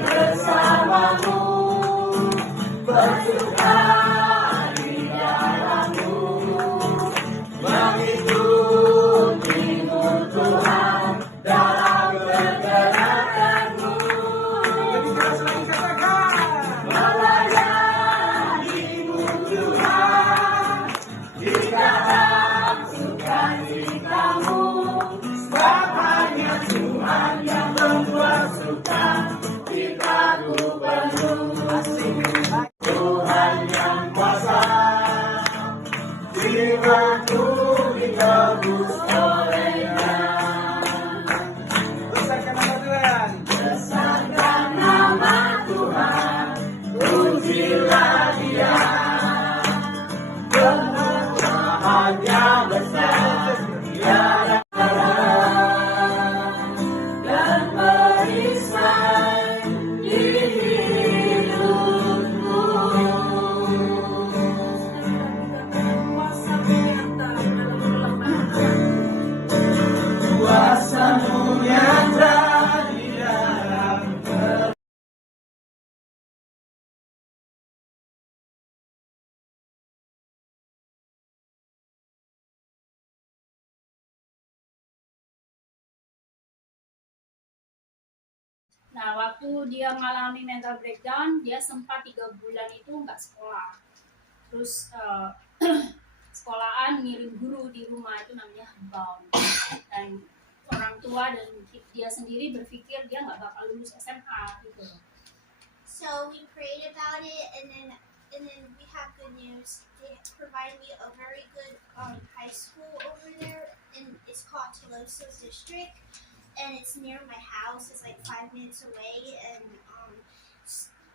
bersamamu, bersuka di dalammu, mengikutimu Tuhan dalam pergerakanmu, melayanimu Tuhan di dalam sukacitamu, sebab hanya Tuhan yang membuat suka citaku penuh. Tuhan yang kuasa, jiwaku ditebus olehnya. Besarkan nama Tuhan, pujilah Dia, kemuliaannya besar, tiada dan perisai di hidupku. Kuasa-Mu nyata di dalam Nah, waktu dia mengalami mental breakdown, dia sempat 3 bulan itu nggak sekolah. Terus sekolahan ngirim guru di rumah, itu namanya homebound. Dan orang tua dan dia sendiri berpikir dia nggak bakal lulus SMA gitu. So we prayed about it, and then we have good news. They provided me a very good high school over there, and it's called Tolosa's District, and it's near my house. It's like 5 minutes away, and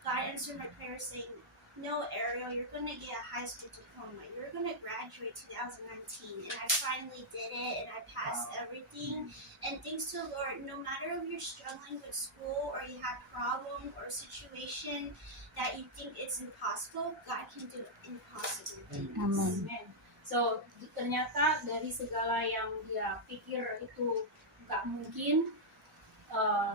God answered my prayer saying, "No, Ariel, you're gonna get a high school diploma. You're gonna graduate 2019." And I finally did it, and I passed everything. And thanks to the Lord, no matter if you're struggling with school or you have problem or situation that you think it's impossible, God can do impossible things. Amen. So ternyata dari segala yang dia pikir itu nggak mungkin,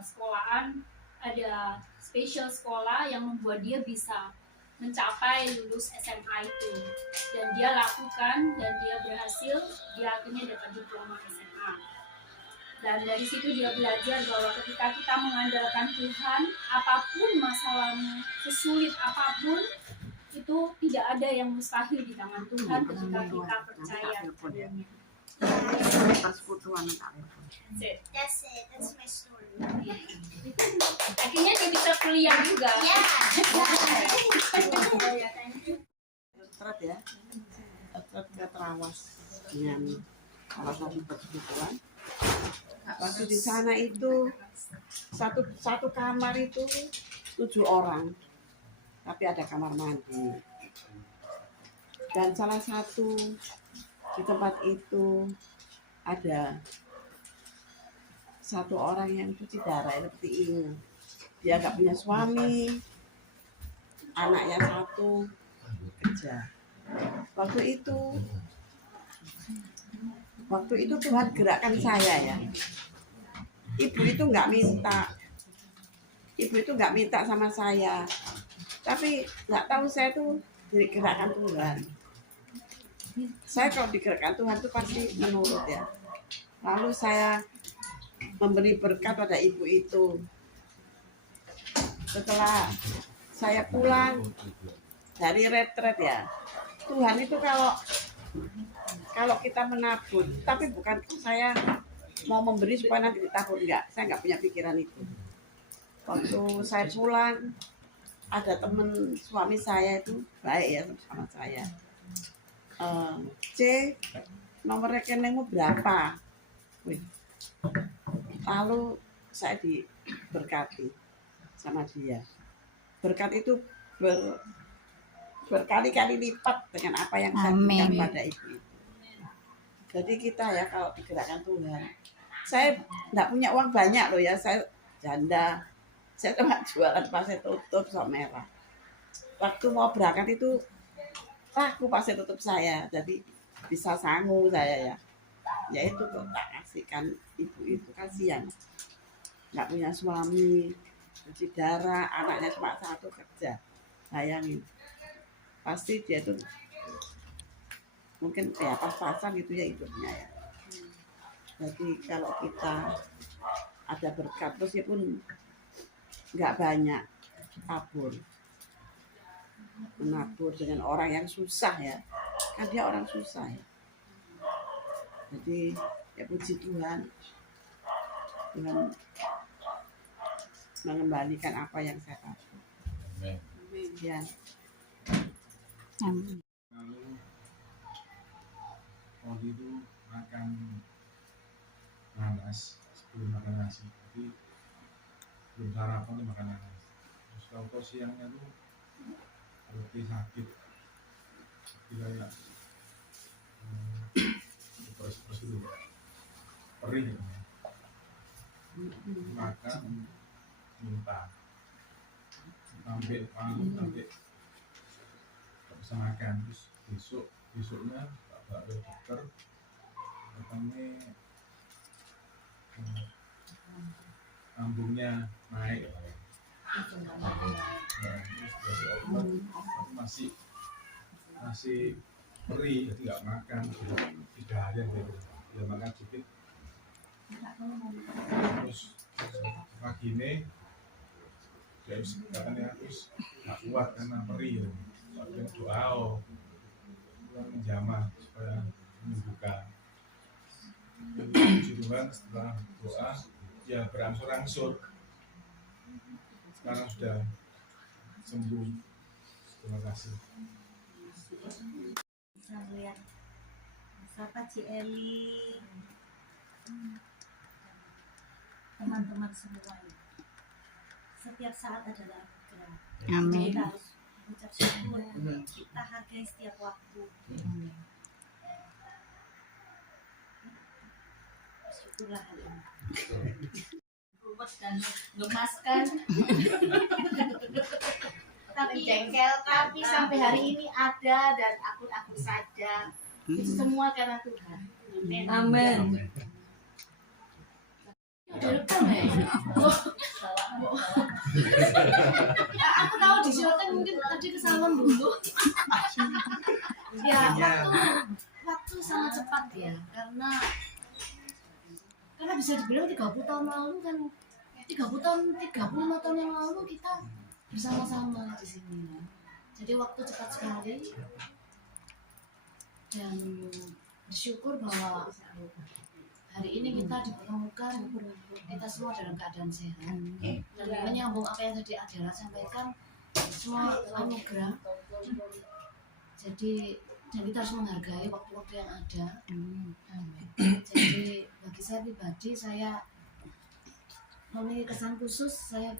sekolahan ada special sekolah yang membuat dia bisa mencapai lulus SMA itu, dan dia lakukan dan dia berhasil, dia akhirnya dapat diploma SMA. Dan dari situ dia belajar bahwa ketika kita mengandalkan Tuhan, apapun masalahmu, sesulit apapun, itu tidak ada yang mustahil di tangan Tuhan ketika kita percaya padanya. Persekutuan. That's it. That's my story. Akhirnya dia bisa kuliah juga. Yeah. Terus ya, terus kita terawas dengan salah satu persekutuan. Waktu di sana itu satu kamar itu 7 orang, tapi ada kamar mandi. Dan salah satu di tempat itu ada satu orang yang cuci darah seperti ini. Dia nggak punya suami, anaknya 1 kerja. Waktu itu Tuhan gerakkan saya ya. Ibu itu nggak minta sama saya, tapi nggak tahu saya tuh digerakkan Tuhan. Saya kalau digerakkan Tuhan itu pasti menurut ya. Lalu saya memberi berkat pada ibu itu. Setelah saya pulang dari retret ya, Tuhan itu kalau kita menabur, tapi bukan saya mau memberi supaya nanti ditabur, enggak. Saya nggak punya pikiran itu. Waktu saya pulang, ada teman suami saya itu baik ya sama saya. C, nomor rekeningmu berapa? Wih. Lalu saya diberkati sama dia. Berkat itu berkali-kali lipat dengan apa yang saya berikan pada ibu. Jadi kita ya kalau digerakkan Tuhan. Saya nggak punya uang banyak loh ya, saya janda. Saya cuma jualan pasir tutup sok merah. Waktu mau berangkat itu laku pasir tutup saya, jadi bisa sanggup saya ya. Ya itu kok tak kasihkan ibu itu, kasihan. Nggak punya suami, cuci darah, anaknya cuma satu kerja. Bayangin, pasti dia tuh mungkin ya pas-pasan gitu ya hidupnya ya. Jadi kalau kita ada berkat meskipun nggak banyak, tabur, menabur dengan orang yang susah ya, kan dia orang susah ya. Jadi ya puji Tuhan, Tuhan mengembalikan apa yang saya tabur. Ya. Amin. Lalu waktu itu makan nanas sebelum makan nasi, tapi belum sarapan tuh makan nanas. Terus kalau siangnya tuh roti sakit, kayak terus itu perih, makan muntah sampai malam sampai nggak bisa makan. Terus besoknya tak bawa ke dokter, katanya lambungnya naik, terus kasih obat tapi masih perih, jadi nggak makan 3 hari dia makan sedikit. Terus pagi ini dia katanya terus nggak kuat karena perih, soalnya doa menjamah supaya menyembuhkan. Puji Tuhan, setelah doa ya berangsur-angsur sekarang sudah sembuh. Terima kasih. Bisa lihat siapa Ci Eli, teman-teman semua ini. Setiap saat adalah anugerah. Amin. Kita harus mengucap syukur, kita hargai setiap waktu. Syukurlah hal ini. Ruwet dan gemaskan. Tapi Jengkel, tapi sampai hari ini ada dan akun-akun saja. Itu semua karena Tuhan. Amin. Direkam ya? Aku tahu di syuting mungkin tadi kesalahan dulu. Ya, waktu sangat cepat ya, karena bisa dibilang 30 tahun lalu kan, 35 tahun yang lalu kita bersama-sama di sini. Jadi waktu cepat sekali dan bersyukur bahwa hari ini kita dipertemukan, kita semua dalam keadaan sehat. Dan menyambung apa yang tadi Adela sampaikan, semua anugerah. Jadi dan kita harus menghargai waktu-waktu yang ada. Jadi bagi saya pribadi, saya memiliki kesan khusus. Saya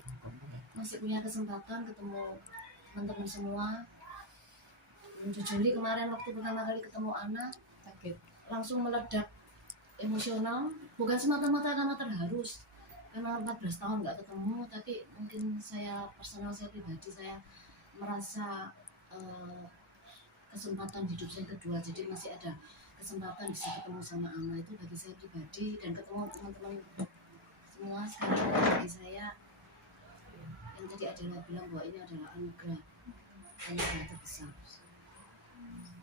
masih punya kesempatan ketemu teman-teman semua. 7 Juli kemarin waktu pertama kali ketemu anak, langsung meledak emosional, bukan semata-mata karena terharu karena 14 tahun nggak ketemu, tapi mungkin saya personal, saya pribadi, saya merasa kesempatan hidup saya kedua, jadi masih ada kesempatan bisa ketemu sama Ama. Itu bagi saya pribadi, dan ketemu teman-teman semua sekarang bagi saya yang tadi Adela bilang bahwa ini adalah anugerah yang sangat terbesar.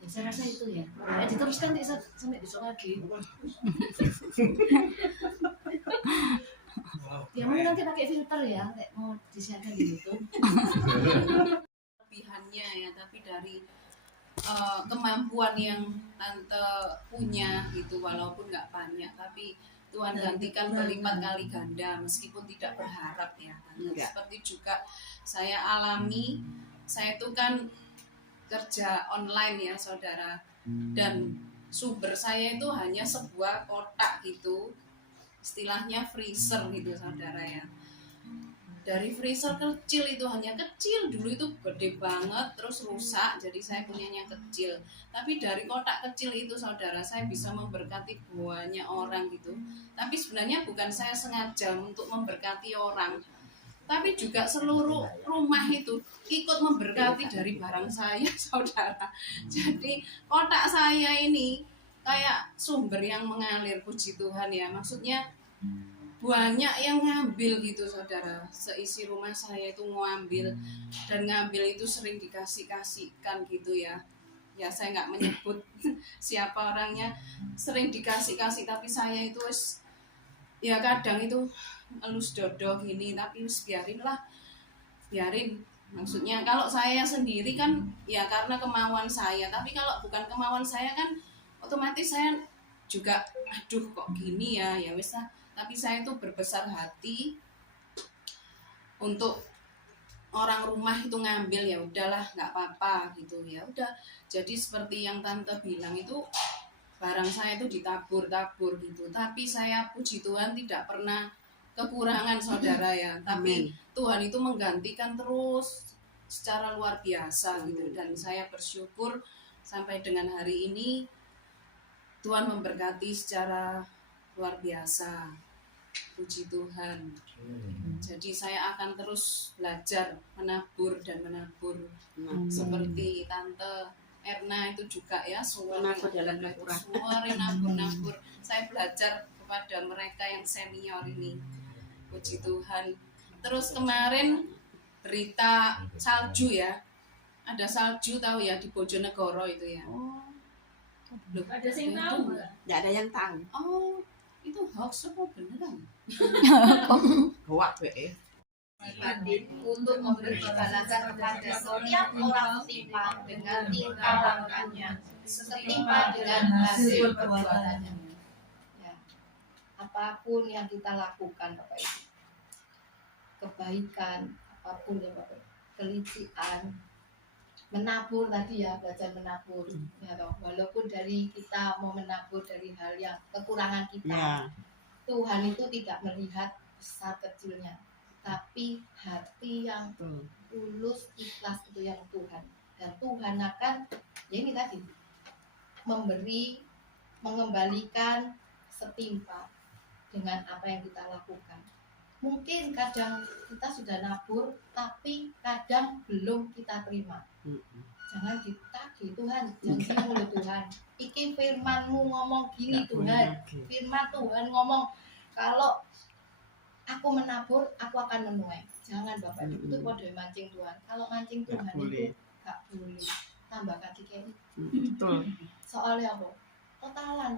Ya, saya rasa itu ya. Diteruskan sampai besok lagi. Ya mungkin nanti pakai filter ya, kayak mau di-share di YouTube. Kelebihannya ya, tapi dari kemampuan yang tante punya gitu, walaupun nggak banyak, tapi Tuhan gantikan berlipat kali ganda meskipun tidak berharap ya tante. Seperti juga saya alami, saya itu kan kerja online ya saudara, dan sumber saya itu hanya sebuah kotak gitu, istilahnya freezer gitu saudara ya. Dari freezer kecil itu, hanya kecil, dulu itu gede banget terus rusak, jadi saya punyanya kecil. Tapi dari kotak kecil itu saudara, saya bisa memberkati banyak orang gitu. Tapi sebenarnya bukan saya sengaja untuk memberkati orang, tapi juga seluruh rumah itu ikut memberkati dari barang saya saudara. Jadi kotak saya ini kayak sumber yang mengalir, puji Tuhan ya. Maksudnya banyak yang ngambil gitu saudara. Seisi rumah saya itu ngambil, dan ngambil itu sering dikasih-kasihkan gitu ya. Ya saya nggak menyebut siapa orangnya, sering dikasih-kasih, tapi saya itu ya kadang itu elus dodo gini, tapi biarin. Maksudnya kalau saya sendiri kan ya karena kemauan saya, tapi kalau bukan kemauan saya kan otomatis saya juga aduh kok gini ya wis lah. Tapi saya tuh berbesar hati untuk orang rumah itu ngambil, ya udahlah nggak apa-apa gitu, ya udah. Jadi seperti yang tante bilang itu, barang saya itu ditabur-tabur gitu, tapi saya puji Tuhan tidak pernah kekurangan saudara ya. Tapi Tuhan itu menggantikan terus secara luar biasa gitu, dan saya bersyukur sampai dengan hari ini Tuhan memberkati secara luar biasa. Puji Tuhan. Jadi saya akan terus belajar menabur dan menabur. Seperti Tante Erna itu juga ya, Menabur dalam kekurangan. nabur. Saya belajar kepada mereka yang senior ini. Puji Tuhan. Terus kemarin berita salju ya. Ada salju tahu ya di Bojonegoro itu ya. Loh, Ada yang tahu nggak? Nggak ada yang tahu. Oh, itu hoax apa beneran? Hoak be. Untuk memberi balasan kepada setiap orang setimpal dengan tingkah lakunya, setimpal dengan hasil perbuatannya. Ya. Apapun yang kita lakukan, Bapak Ibu, kebaikan, apapun ya Bapak Ibu, kelicikan, menabur tadi ya, belajar menabur, ya toh. Walaupun dari kita mau menabur dari hal yang kekurangan kita, Tuhan itu tidak melihat besar kecilnya, tapi hati yang tulus, ikhlas itu yang Tuhan. Dan Tuhan akan, ya ini tadi, memberi, mengembalikan setimpal dengan apa yang kita lakukan. Mungkin kadang kita sudah nabur, tapi kadang belum kita terima. Jangan ditagih Tuhan, janjimu loh Tuhan. Iki firmanmu ngomong gini Tuhan. Firman Tuhan ngomong kalau aku menabur, aku akan menuai. Jangan Bapak Ibu, itu kode mancing Tuhan. Kalau mancing Tuhan itu gak boleh. Tambah kaki kayak ini. Betul. Soalnya apa? Totalan.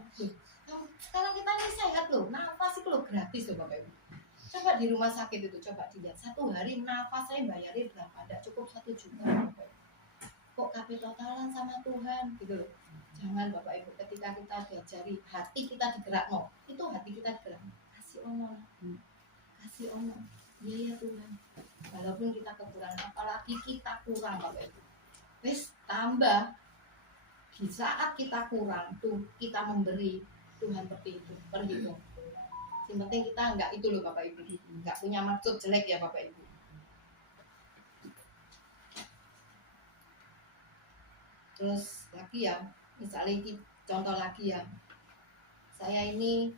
Sekarang kita ini sehat loh. Nafas itu loh gratis loh Bapak Ibu. Coba di rumah sakit itu, coba dilihat. Satu hari nafas saya bayarin berapa? Tidak cukup 1 juta Bapak Ibu. Kok kabeh totalan sama Tuhan gitu loh. Jangan Bapak Ibu, ketika kita diajari hati kita digerak itu hati kita digerak. Kasih omong. Kasih omong. Iya ya Tuhan. Walaupun kita kekurangan, apalagi kita kurang Bapak Ibu. Wis tambah. Di saat kita kurang tuh kita memberi, Tuhan perhitung. Yang penting kita enggak itu loh Bapak Ibu. Enggak punya maksud jelek ya Bapak Ibu. Terus lagi ya, misalnya ini contoh lagi ya, saya ini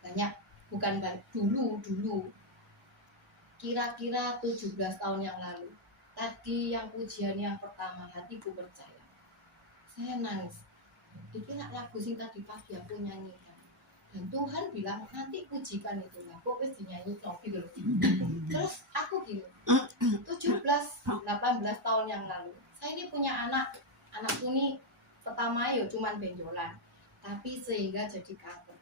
banyak, bukan dulu kira-kira 17 tahun yang lalu, tadi yang pujian yang pertama, hatiku percaya, saya nangis. Ini lagu sing tadi pagi aku nyanyikan, dan Tuhan bilang nanti pujikan itu lah, kok wis dinyanyi gitu. Terus aku gini, 17-18 tahun yang lalu, saya ini punya anakku ini pertama ya cuman benjolan, tapi sehingga jadi kanker.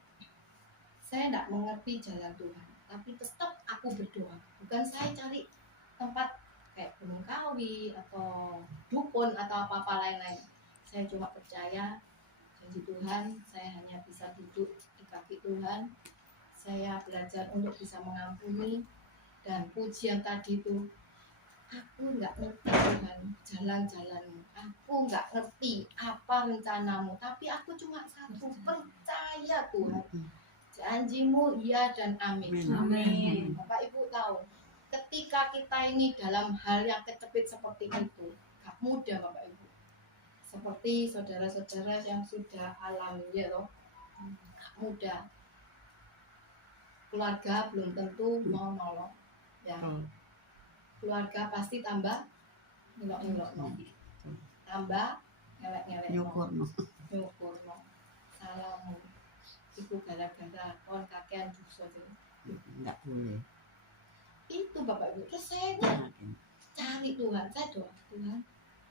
Saya tidak mengerti jalan Tuhan, tapi tetap aku berdoa. Bukan saya cari tempat kayak Gunung Kawi atau dukun atau apa-apa lain-lain. Saya cuma percaya janji Tuhan, saya hanya bisa duduk di kaki Tuhan. Saya belajar untuk bisa mengampuni, dan pujian tadi itu, aku nggak ngerti Tuhan jalan-jalanmu, aku nggak ngerti apa rencanamu, tapi aku cuma satu, percaya Tuhan, janjimu iya dan amin. Amin. Bapak Ibu tahu, ketika kita ini dalam hal yang kecepit seperti itu, gak mudah Bapak Ibu. Seperti saudara-saudara yang sudah alami ya loh, gak mudah. Keluarga belum tentu mau nolong ya. Keluarga pasti tambah nyelok-nyelok, tambah ngelek-ngelek, nyukur, salamu. Iku gara-gara kon kakean dosa jadi. Enggak boleh. Itu Bapak Ibu. Terus saya cari Tuhan, saya doa Tuhan.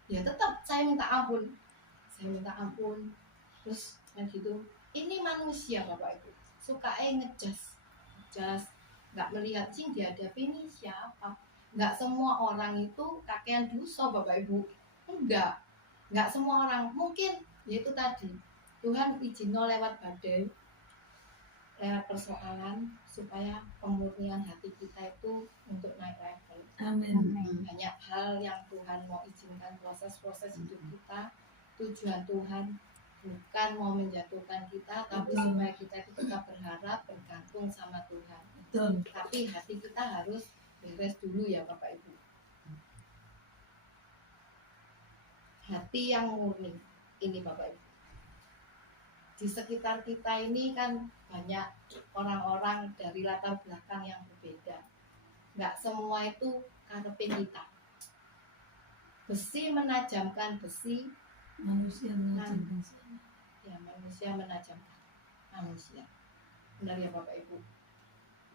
Ya tetap saya minta ampun. Saya minta ampun. Terus kan gitu. Ini manusia Bapak Ibu. Suka ngejas. Nggak melihat sih dihadapi ini siapa. Nggak semua orang itu kakean dosa Bapak Ibu. Nggak semua orang. Mungkin yaitu tadi Tuhan izin lewat badai, lewat persoalan supaya pemurnian hati kita itu untuk naik level. Amin. Banyak hal yang Tuhan mau izinkan, proses-proses hidup kita. Tujuan Tuhan bukan mau menjatuhkan kita, tapi supaya kita itu tetap berharap, bergantung sama Tuhan. Betul. Tapi hati kita harus beres dulu ya Bapak Ibu. Hati yang murni ini Bapak Ibu. Di sekitar kita ini kan banyak orang-orang dari latar belakang yang berbeda. Nggak semua itu karepin kita. Besi menajamkan besi, Manusia menajamkan ya manusia menajamkan manusia. Benar ya Bapak Ibu.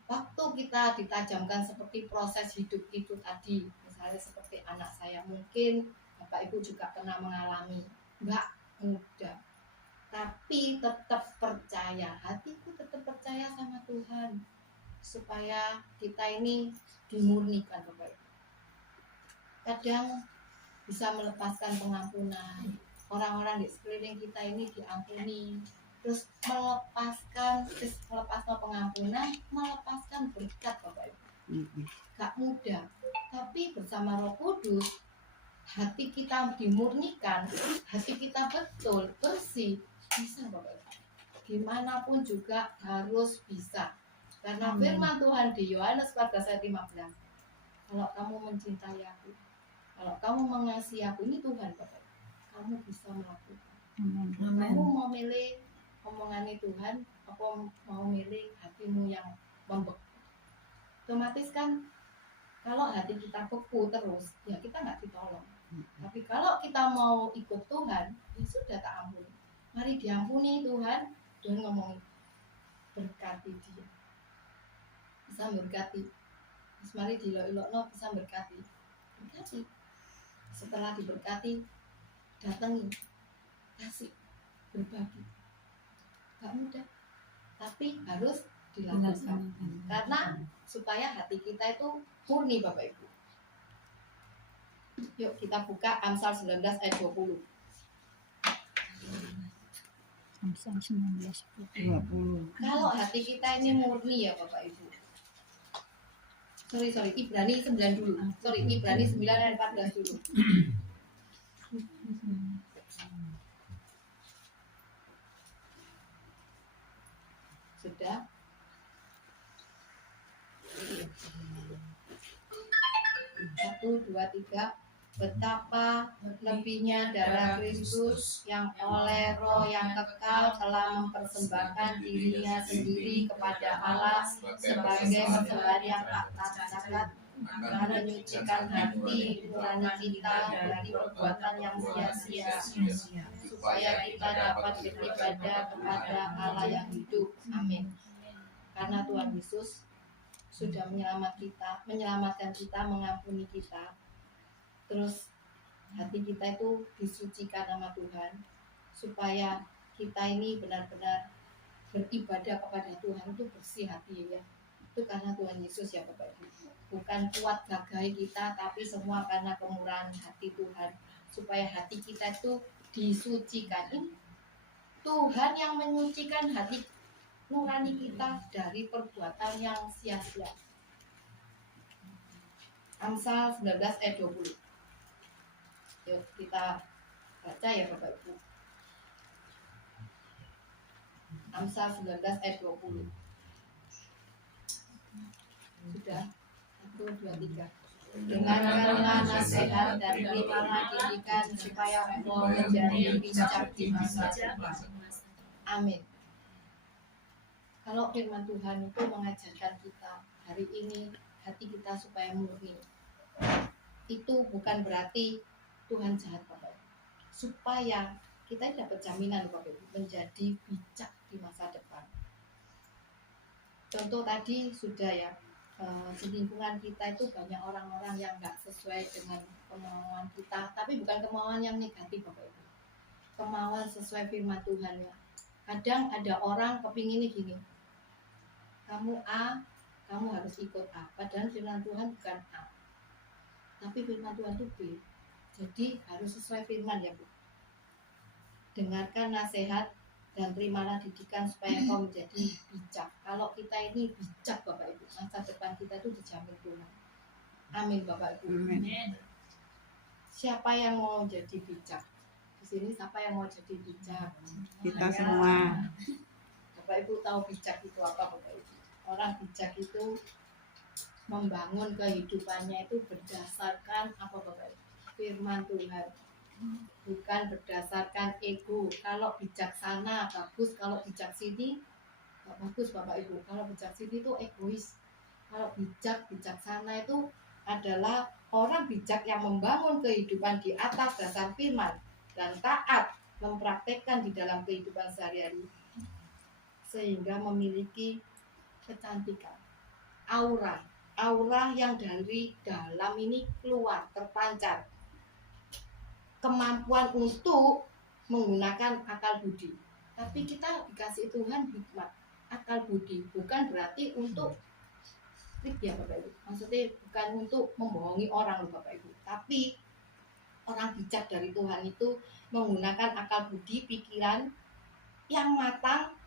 Waktu kita ditajamkan seperti proses hidup itu tadi, misalnya seperti anak saya, mungkin Bapak Ibu juga pernah mengalami, nggak mudah. Tapi tetap percaya, hatiku tetap percaya sama Tuhan supaya kita ini dimurnikan Bapak Ibu. Kadang bisa melepaskan pengampunan, orang-orang di sekeliling kita ini diampuni, terus melepaskan pengampunan, melepaskan berkat Bapak Ibu. Gak mudah, tapi bersama Roh Kudus hati kita dimurnikan, hati kita betul bersih, bisa Bapak Ibu. Gimana pun juga harus bisa. Karena firman Tuhan di Yohanes 14 ayat 15. Kalau kamu mencintai aku, kalau kamu mengasihi aku, ini Tuhan Bapak Ibu. Kamu bisa melakukan. Kamu mau milih omongannya Tuhan, apa mau milih hatimu yang membeku. Otomatis kan kalau hati kita beku terus, ya kita nggak ditolong. Tapi kalau kita mau ikut Tuhan, ya sudah tak ampuni. Mari diampuni Tuhan. Tuhan ngomong berkati dia. Bisa berkati. Terus mari dilok-ilokno bisa berkati. Berkati. Setelah diberkati, datangi, kasih, berbagi. Gak mudah. Tapi harus dilakukan. Karena supaya hati kita itu murni Bapak Ibu. Yuk kita buka Amsal 19 ayat 20. Amsal 19 20. Kalau hati kita ini murni ya Bapak Ibu. Sorry, Ibrani 9 dulu. Ibrani 9 ayat 14 dulu. Sudah? 1, 2, 3. Betapa lebihnya darah Kristus yang oleh Roh yang kekal telah mempersembahkan dirinya sendiri kepada Allah sebagai persembahan yang tak tercatat, menyucikan hati nurani kita dari perbuatan yang sia-sia, supaya kita dapat beribadah kepada Allah yang hidup. Amin. Karena Tuhan Yesus sudah menyelamatkan kita, mengampuni kita. Terus hati kita itu disucikan sama Tuhan supaya kita ini benar-benar beribadah kepada Tuhan itu bersih hati ya. Itu karena Tuhan Yesus ya Bapak Ibu. Bukan kuat gagah kita, tapi semua karena kemurahan hati Tuhan supaya hati kita itu disucikan. Ini Tuhan yang menyucikan hati nurani kita dari perbuatan yang sia-sia. Amsal 19 ayat 20. Yuk kita baca ya Bapak Ibu. Amsal 19 ayat 20. Sudah? 1, 2, 3. Dengarkanlah nasihat dan terimalah didikan supaya engkau menjadi bijak di masa depan. Amin. Kalau firman Tuhan itu mengajarkan kita hari ini hati kita supaya murni, itu bukan berarti Tuhan jahat Bapak Ibu. Supaya kita dapat jaminan Bapak Ibu menjadi bijak di masa depan. contoh tadi sudah ya, di lingkungan kita itu banyak orang-orang yang nggak sesuai dengan kemauan kita, tapi bukan kemauan yang negatif Bapak Ibu, kemauan sesuai firman Tuhan ya. Kadang ada orang kepingin gini, kamu A, kamu harus ikut A, padahal firman Tuhan bukan A, tapi firman Tuhan itu B. Jadi harus sesuai firman ya Bu. Dengarkan nasihat dan terimalah didikan supaya kau menjadi bijak. Kalau kita ini bijak Bapak Ibu, masa depan kita itu dijamin Tuhan. Amin Bapak Ibu. Amin. Siapa yang mau jadi bijak? Di sini siapa yang mau jadi bijak? Kita Saya. semua. Bapak Ibu tahu bijak itu apa Bapak Ibu? Orang bijak itu membangun kehidupannya itu berdasarkan apa Bapak Ibu? Firman Tuhan. Bukan berdasarkan ego. Kalau bijaksana bagus, kalau bijak sini nggak bagus Bapak Ibu. Kalau bijak sini itu egois. Kalau bijaksana itu adalah orang bijak yang membangun kehidupan di atas dasar firman dan taat mempraktekkan di dalam kehidupan sehari-hari sehingga memiliki kecantikan, aura yang dari dalam ini keluar, terpancar, kemampuan untuk menggunakan akal budi. Tapi kita dikasih Tuhan hikmat, akal budi, bukan berarti untuk trik ya Bapak Ibu. Maksudnya bukan untuk membohongi orang loh Bapak Ibu. Tapi orang bijak dari Tuhan itu menggunakan akal budi, pikiran yang matang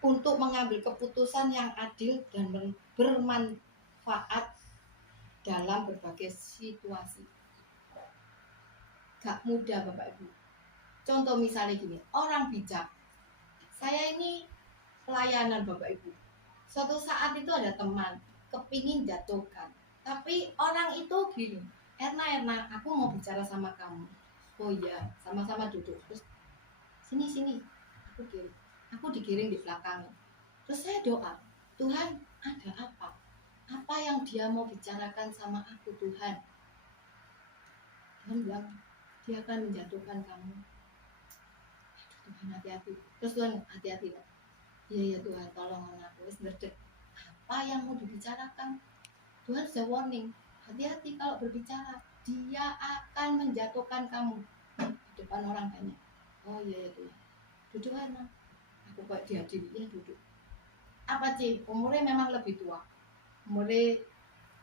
untuk mengambil keputusan yang adil dan bermanfaat dalam berbagai situasi. Gak mudah Bapak Ibu. Contoh misalnya gini, orang bijak. Saya ini pelayanan Bapak Ibu. Suatu saat itu ada teman kepingin jatuhkan, tapi orang itu gini, Erna, aku mau bicara sama kamu. Oh iya, sama-sama duduk. Terus sini, aku digiring di belakangnya. Terus saya doa, Tuhan ada apa? Apa yang dia mau bicarakan sama aku Tuhan? Tuhan bilang, dia akan menjatuhkan kamu. Tuhan hati-hati. Terus Tuhan hati-hati. Iya ya Tuhan, tolong aku. Wis ngedek. Apa yang mau dibicarakan? Tuhan sudah warning. Hati-hati kalau berbicara. Dia akan menjatuhkan kamu di depan orang banyak. Oh iya ya Tuhan. Duduk Ana. Aku kok dihadiri. Ya duduk. Apa Ci? Umurnya memang lebih tua. Umurnya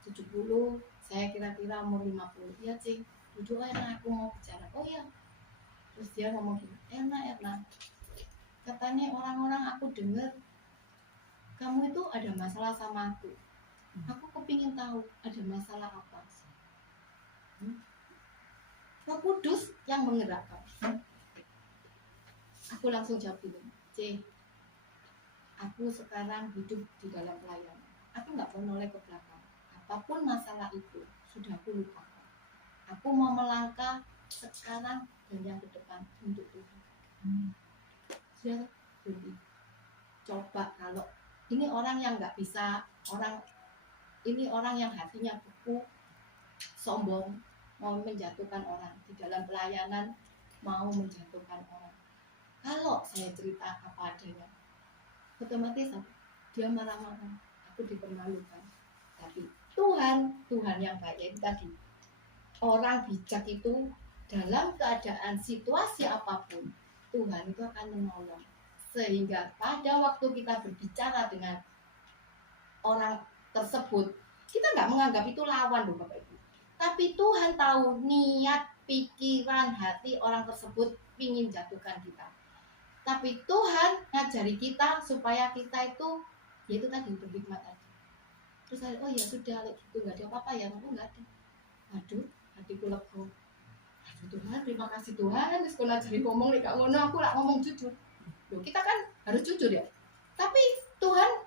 70. Saya kira-kira umur 50. Iya Ci. Duduk Erna, aku mau bicara. Oh iya. Terus dia ngomong gini, Erna, katanya orang-orang aku dengar kamu itu ada masalah sama aku. Aku kepingin tahu ada masalah apa. Roh Kudus yang menggerakkan. Aku langsung jawab gini, C, aku sekarang hidup di dalam pelayanan. Aku nggak mau noleh ke belakang. Apapun masalah itu sudah aku lupakan. Aku mau melangkah sekarang dan yang ke depan untuk Tuhan. Jadi coba kalau ini orang yang nggak bisa, ini orang yang hatinya beku, sombong, mau menjatuhkan orang di dalam pelayanan, mau menjatuhkan orang. Kalau saya cerita apa adanya, otomatis dia marah-marah, aku dipermalukan. Tapi Tuhan yang baik itu tadi. Orang bijak itu dalam keadaan situasi apapun, Tuhan itu akan menolong. Sehingga pada waktu kita berbicara dengan orang tersebut, kita nggak menganggap itu lawan loh Bapak Ibu. Tapi Tuhan tahu niat, pikiran, hati orang tersebut ingin jatuhkan kita. Tapi Tuhan ngajari kita supaya kita itu, yaitu tadi berhikmat aja. Terus saya, oh ya sudah, gitu nggak ada apa-apa ya, aku nggak ada. Aduh, hatiku lega. Aduh Tuhan, terima kasih Tuhan. Terus kalau jadi ngomong nih kak ngono, aku lah ngomong jujur. Loh, kita kan harus jujur ya. Tapi Tuhan,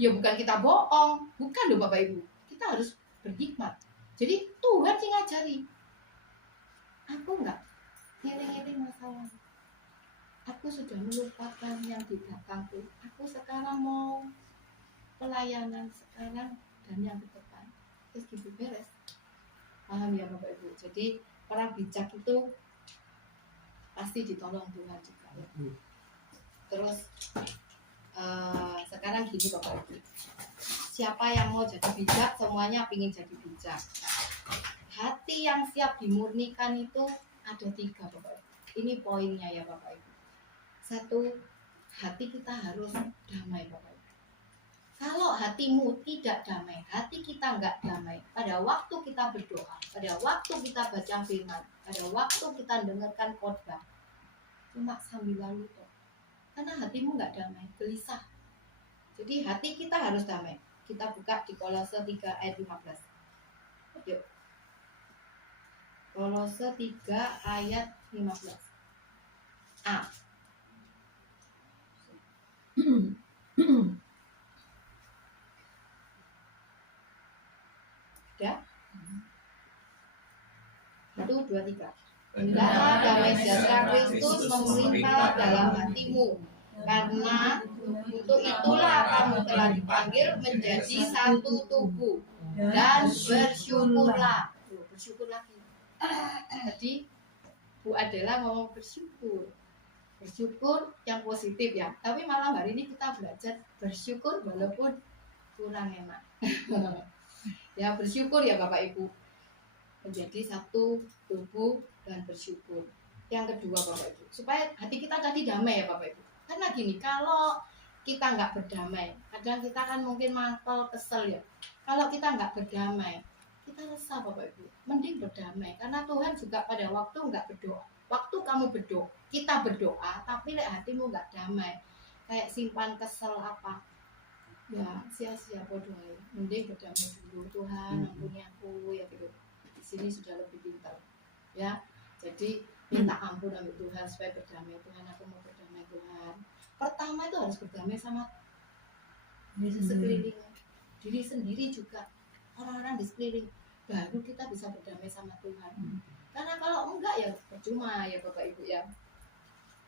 ya bukan kita bohong, bukan loh Bapak Ibu. Kita harus berhikmat. Jadi Tuhan sih ngajari. Aku enggak ngiring-ngiring masalah. Aku sudah melupakan yang di belakangku. Aku sekarang mau pelayanan sekarang dan yang di depan. Terus gitu beres. Paham ya Bapak Ibu. Jadi orang bijak itu pasti ditolong Tuhan juga ya. Terus sekarang gini Bapak Ibu, siapa yang mau jadi bijak, semuanya ingin jadi bijak. Hati yang siap dimurnikan itu ada 3 Bapak Ibu. Ini poinnya ya Bapak Ibu. 1, hati kita harus damai Bapak Ibu. Kalau hatimu tidak damai, hati kita nggak damai, pada waktu kita berdoa, pada waktu kita baca firman, pada waktu kita dengarkan khotbah, cuma sambil lalu kok. Karena hatimu nggak damai, gelisah. Jadi hati kita harus damai. Kita buka di Kolose 3 ayat 15. Yuk. Kolose 3 ayat 15. A. Sudah? 1, 2, 3. Hendaklah damai sejahtera Kristus memerintah dalam hatimu, karena untuk itulah kamu telah dipanggil menjadi satu tubuh, dan bersyukurlah. Bersyukur lagi. Tadi Bu Adela ngomong bersyukur. Bersyukur yang positif ya. Tapi malam hari ini kita belajar bersyukur walaupun kurang enak. Ya bersyukur ya Bapak Ibu. Menjadi satu tubuh dan bersyukur. Yang kedua Bapak Ibu, supaya hati kita tadi damai ya Bapak Ibu. Karena gini, kalau kita nggak berdamai, kadang kita kan mungkin mangkel, kesel ya. Kalau kita nggak berdamai, kita resah Bapak Ibu. Mending berdamai, karena Tuhan juga pada waktu nggak berdoa. Waktu kamu berdoa, kita berdoa, tapi hatimu nggak damai, kayak simpan kesel apa, ya sia-sia bodoh ya. Mending berdamai dulu, Tuhan ampuni aku ya gitu. Di sini sudah lebih pintar ya. Jadi minta ampun sama Tuhan supaya berdamai. Tuhan, aku mau berdamai Tuhan. Pertama itu harus berdamai sama sekeliling, diri sendiri juga, orang-orang di sekeliling, baru kita bisa berdamai sama Tuhan. Karena kalau enggak ya percuma ya Bapak Ibu ya.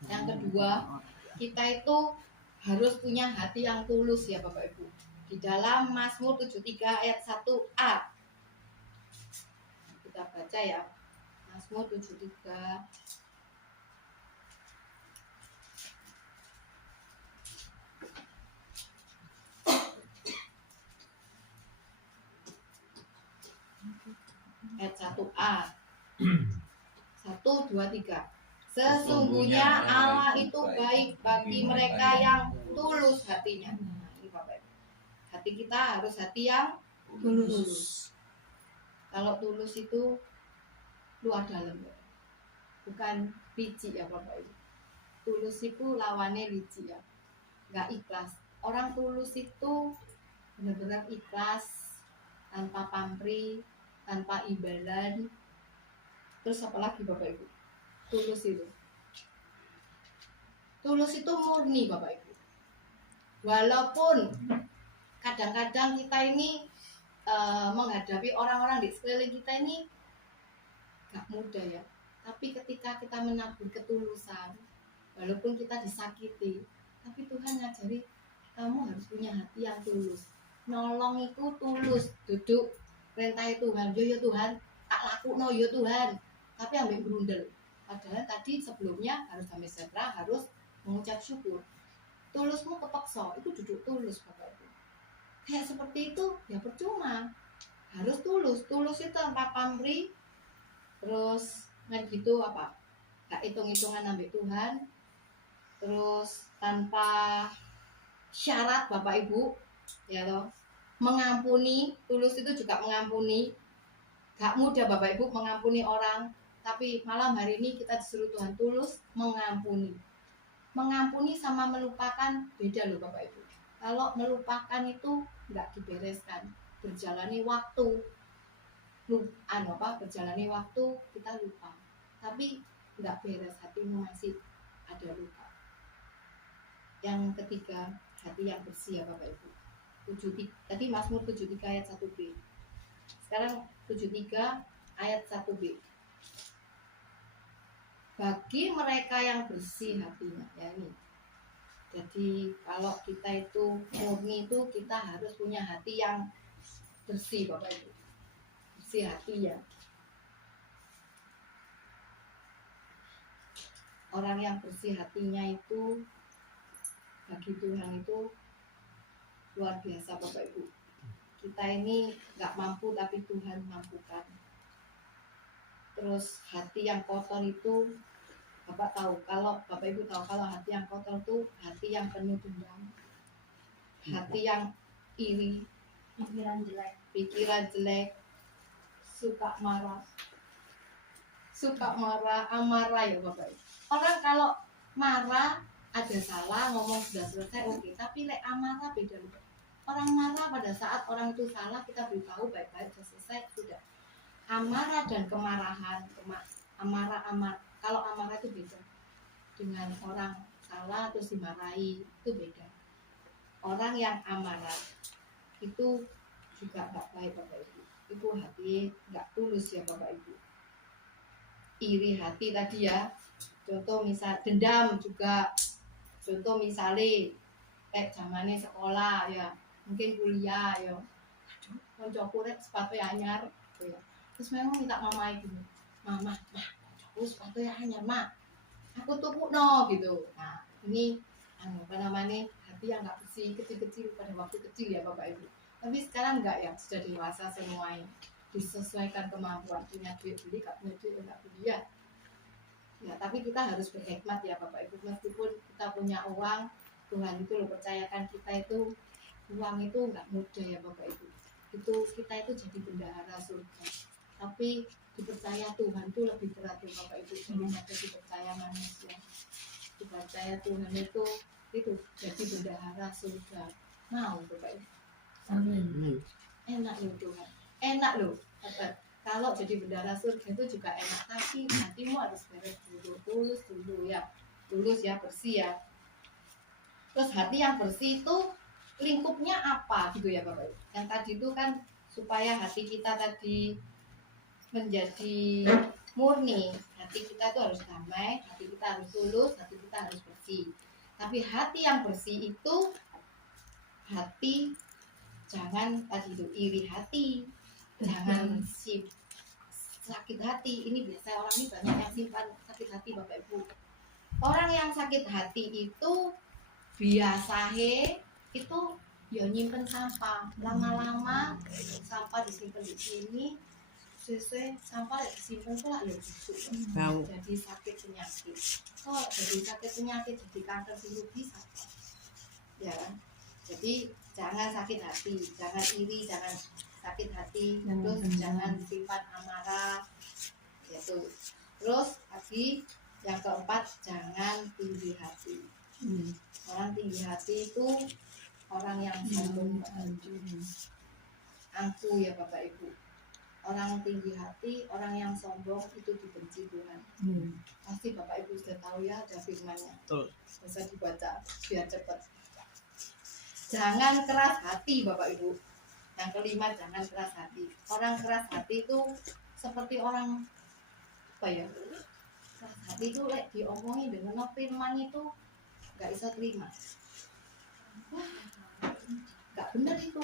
Yang kedua, kita itu harus punya hati yang tulus ya Bapak Ibu. Di dalam Mazmur 73 ayat 1a, kita baca ya. Mazmur 73 ayat 1a. 1, 2, 3. Sesungguhnya Allah itu baik bagi mereka yang tulus hatinya. Nah, ini Bapak Ibu. Hati kita harus hati yang tulus. Kalau tulus itu luar dalam, bukan licik ya Bapak Ibu. Tulus itu lawannya licik ya, nggak ikhlas. Orang tulus itu benar-benar ikhlas, tanpa pamrih, tanpa imbalan. Terus apa lagi Bapak Ibu? Tulus itu murni Bapak Ibu. Walaupun kadang-kadang kita ini menghadapi orang-orang di sekeliling kita ini gak mudah ya. Tapi ketika kita menabur ketulusan, walaupun kita disakiti, tapi Tuhan ngajari kamu harus punya hati yang tulus. Nolong itu tulus, duduk perintah Tuhan, yo Tuhan, tak laku no yo Tuhan, tapi ambil berundel. Padahal tadi sebelumnya harus damai sejahtera, harus mengucap syukur. Tulusmu kepeksa, itu duduk tulus Bapak Ibu. Kayak seperti itu ya percuma. Harus tulus. Tulus itu tanpa pamrih, terus nggak gitu apa? Gak hitung-hitungan ambil Tuhan, terus tanpa syarat Bapak Ibu, ya loh. Mengampuni, tulus itu juga mengampuni. Gak mudah Bapak Ibu mengampuni orang. Tapi malam hari ini kita disuruh Tuhan tulus mengampuni. Mengampuni sama melupakan beda loh Bapak Ibu. Kalau melupakan itu nggak dibereskan. Berjalani waktu, berjalani waktu kita lupa. Tapi nggak beres, hatimu masih ada luka. Yang ketiga, hati yang bersih ya Bapak Ibu. Tadi Mazmur 73 ayat 1b. Sekarang 73 ayat 1b. Bagi mereka yang bersih hatinya ya ini. Jadi kalau kita itu murni itu kita harus punya hati yang bersih Bapak Ibu. Bersih hati ya. Orang yang bersih hatinya itu bagi Tuhan itu luar biasa Bapak Ibu. Kita ini nggak mampu tapi Tuhan mampukan. Terus hati yang kotor itu Bapak tahu, kalau Bapak Ibu tahu kalau hati yang kotor itu hati yang penuh dendam, hati yang iri, pikiran jelek, suka marah, amarah ya Bapak Ibu. Orang kalau marah ada salah, ngomong sudah selesai oke, tapi lek amarah beda loh. Orang marah pada saat orang itu salah kita beritahu baik-baik sudah selesai sudah. Amarah dan kemarahan, kalau amarah itu beda dengan orang salah terus dimarahi, itu beda. Orang yang amarah itu juga nggak baik Bapak Ibu. Itu hati nggak tulus ya Bapak Ibu. Iri hati tadi ya. Contoh misal dendam juga. Contoh misalnya zamannya sekolah ya, mungkin kuliah ya. Aduh, koncoku rek sepatu anyar gitu ya. Terus memang minta mama itu, mama, koncoku sepatu anyar, mak. Aku tuku no gitu. Nah, ini apa namanya? Hati yang nggak bersih, kecil-kecil pada waktu kecil ya Bapak Ibu. Tapi sekarang enggak ya, sudah dewasa semuanya. Disesuaikan kemampuan, punya duit beli, gak punya duit enggak beli ya. Ya, tapi kita harus berhikmat ya Bapak Ibu. Meskipun kita punya uang, Tuhan itu loh percayakan kita itu uang itu enggak mudah ya Bapak Ibu. Itu kita itu jadi bendahara surga. Tapi dipercaya Tuhan itu lebih berat ya Bapak Ibu daripada dipercaya manusia. Dipercaya Tuhan itu jadi bendahara surga. Mau Bapak Ibu. Amin. Enak loh Tuhan. Enak loh. Kalau jadi bendahara surga itu juga enak, tapi hatimu harus beres dulu, tulus dulu ya, tulus ya, bersih ya. Terus hati yang bersih itu lingkupnya apa gitu ya Bapak Ibu. Yang tadi itu kan supaya hati kita tadi menjadi murni, hati kita itu harus damai, hati kita harus tulus, hati kita harus bersih. Tapi hati yang bersih itu hati jangan tadi itu iri hati, jangan sakit hati. Ini biasa orang ini banyak yang simpan sakit hati Bapak Ibu. Orang yang sakit hati itu biasanya itu ya nyimpen sampah, lama-lama sampah disimpan di sini, sesuai sampah disimpan pula ya busuk, jadi sakit penyakit. Oh, jadi sakit penyakit, jadi kanker dulu bisa. Ya, jadi jangan sakit hati, jangan iri, jangan sakit hati, terus jangan simpan amarah, gitu. Terus lagi yang keempat, jangan tinggi hati. Orang tinggi hati itu orang yang sombong, angku ya Bapak Ibu. Orang tinggi hati, orang yang sombong itu dibenci Tuhan. Pasti Bapak Ibu sudah tahu ya, ada firman-Nya. Bisa dibaca biar cepat. Jangan keras hati Bapak Ibu. Yang kelima, jangan keras hati. Orang keras hati itu seperti orang apa ya? Keras hati itu diomongin dengan firman itu nggak bisa terima. Wah, nggak benar itu.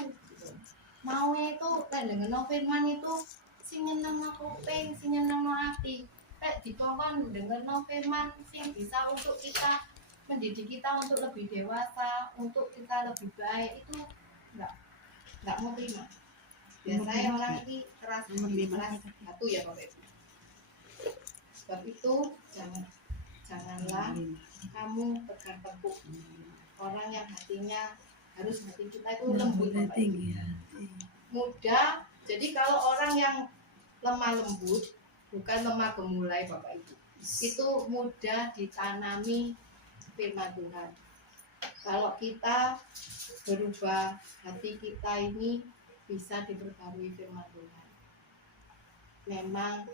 Mau itu dengan firman itu sing nyenengno kuping, sing nyenengno hati. Dikongkon dengan firman sing bisa untuk kita mendidik kita untuk lebih dewasa, untuk kita lebih baik, itu nggak mau terima. Biasanya orang ini keras satu ya Bapak Ibu. Sebab itu janganlah kamu pegang teguh orang yang hatinya, harus hati kita itu lembut Bapak Ibu. Mudah. Jadi kalau orang yang lemah lembut, bukan lemah gemulai Bapak Ibu, itu mudah ditanami firman Tuhan. Kalau kita berubah, hati kita ini bisa diperbarui firman Tuhan. Memang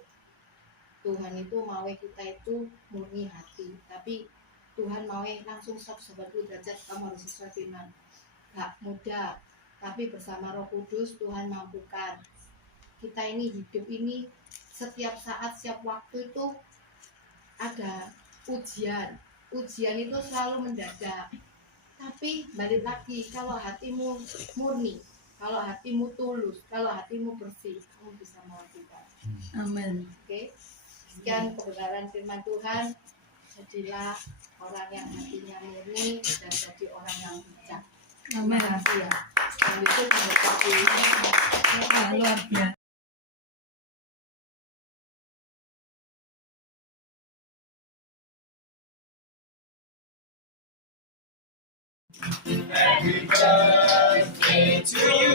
Tuhan itu mau kita itu murni hati, tapi Tuhan mau langsung 180 derajat kamu harus sesuai firman. Gak mudah, tapi bersama Roh Kudus Tuhan mampukan. Kita ini hidup ini setiap saat, setiap waktu itu ada ujian. Ujian itu selalu mendadak. Tapi balik lagi, kalau hatimu murni, kalau hatimu tulus, kalau hatimu bersih, kamu bisa melakukan. Amin. Oke. Sekian kebenaran firman Tuhan. Jadilah orang yang hatinya murni dan jadi orang yang bijak. Amin. Terima kasih ya. Dan itu memberkati Luar biasa. Happy birthday to you.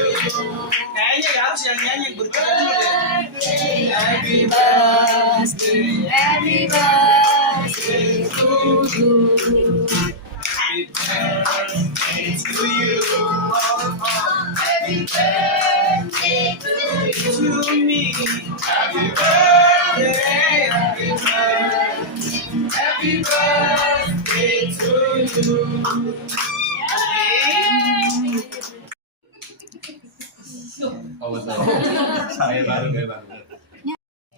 Kayaknya ya harus yang nyanyi berkata dulu deh. Happy birthday, happy birthday to you. Happy birthday to you. Happy birthday to me. Happy birthday, happy birthday, happy birthday to you. Oh betul. Saya baru.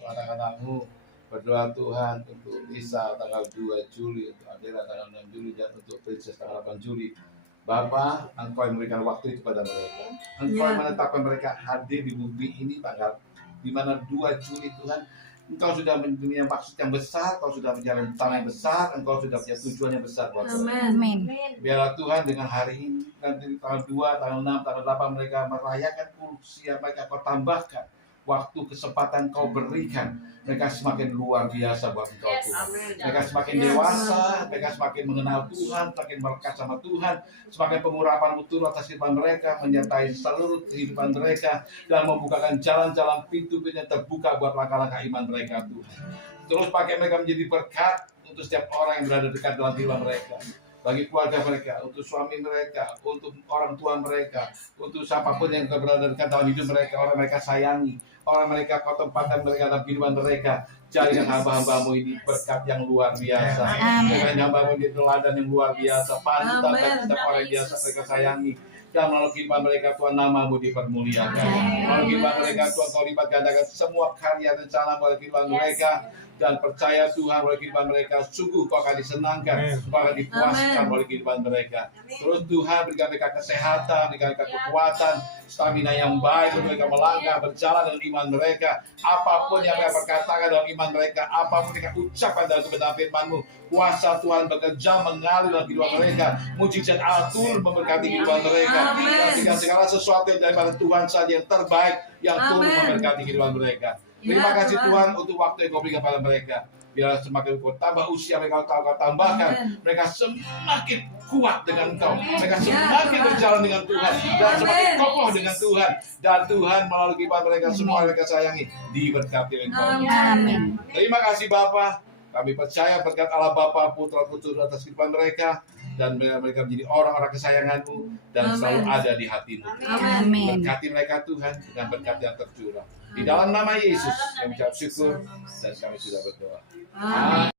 Anak-anakmu berdoa Tuhan untuk Lisa tanggal 2 Juli, untuk Adela tanggal 6 Juli, dan untuk Princess tanggal 8 Juli. Bapa, Engkau yang memberikan waktu itu kepada mereka. Engkau yang menetapkan mereka hadir di bumi ini tanggal di mana 2 Juli Tuhan. Engkau sudah punya maksud yang besar, Engkau sudah punya rencana yang besar, Engkau sudah punya tujuan yang besar buat mereka. Amin. Biarlah Tuhan dengan hari ini, nanti tanggal 2, tanggal 6, tanggal 8 mereka merayakan usia mereka, Kau tambahkan waktu kesempatan Kau berikan. Mereka semakin luar biasa buat Engkau Tuhan. Mereka semakin dewasa, mereka semakin mengenal Tuhan, semakin melekat sama Tuhan, semakin pengurapan turun atas kehidupan mereka, menyertai seluruh kehidupan mereka, dan membukakan jalan-jalan pintu-pintu yang terbuka buat langkah-langkah iman mereka Tuhan. Terus pakai mereka menjadi berkat untuk setiap orang yang berada dekat dalam kehidupan mereka. Bagi keluarga mereka, untuk suami mereka, untuk orang tua mereka, untuk siapapun yang berada dekat dalam hidup mereka, orang mereka sayangi, orang mereka Kau tempatkan mereka dalam kehidupan mereka. Jadikan hamba-hambamu ini berkat yang luar biasa. Jadikan hamba-hambamu ini teladan yang luar biasa. Panutan bagi setiap orang yang biasa mereka sayangi. Dan melalui kehidupan mereka Tuhan, nama-Mu dipermuliakan. Melalui kehidupan mereka Tuhan, Kau lipat gandakan semua karya rencana melalui kehidupan mereka. Dan percaya Tuhan melalui kehidupan mereka, sungguh Kau akan disenangkan, Kau akan dipuaskan melalui kehidupan mereka. Terus Tuhan berikan mereka kesehatan, berikan mereka kekuatan, stamina yang baik untuk mereka melangkah, berjalan dengan iman mereka. Apapun yang mereka perkatakan dalam iman mereka, apapun mereka ucapkan dalam kebenaran firman-Mu, kuasa Tuhan bekerja mengalir dalam kehidupan mereka. Mujizat Allah turun memberkati kehidupan mereka. Dan segala sesuatu yang daripada Tuhan saja yang terbaik yang turun memberkati kehidupan mereka. Terima kasih Tuhan untuk waktu yang Kau berikan kepada mereka. Biar semakin Kau tambah usia mereka, Kau tambahkan. Mereka semakin kuat dengan Kau. Mereka semakin berjalan dengan Tuhan. Dan semakin kokoh dengan Tuhan. Dan Tuhan melalui kehidupan mereka semua mereka sayangi. Diberkati oleh Kau. Terima kasih Bapa. Kami percaya berkat Allah Bapa, Putra, Kudus atas kehidupan mereka. Dan mereka menjadi orang-orang kesayangan-Mu. Dan selalu ada di hati-Mu. Berkati mereka Tuhan dengan berkat yang tercurah. Di dalam nama Yesus kami ucap syukur dan kami sudah berdoa. Amin.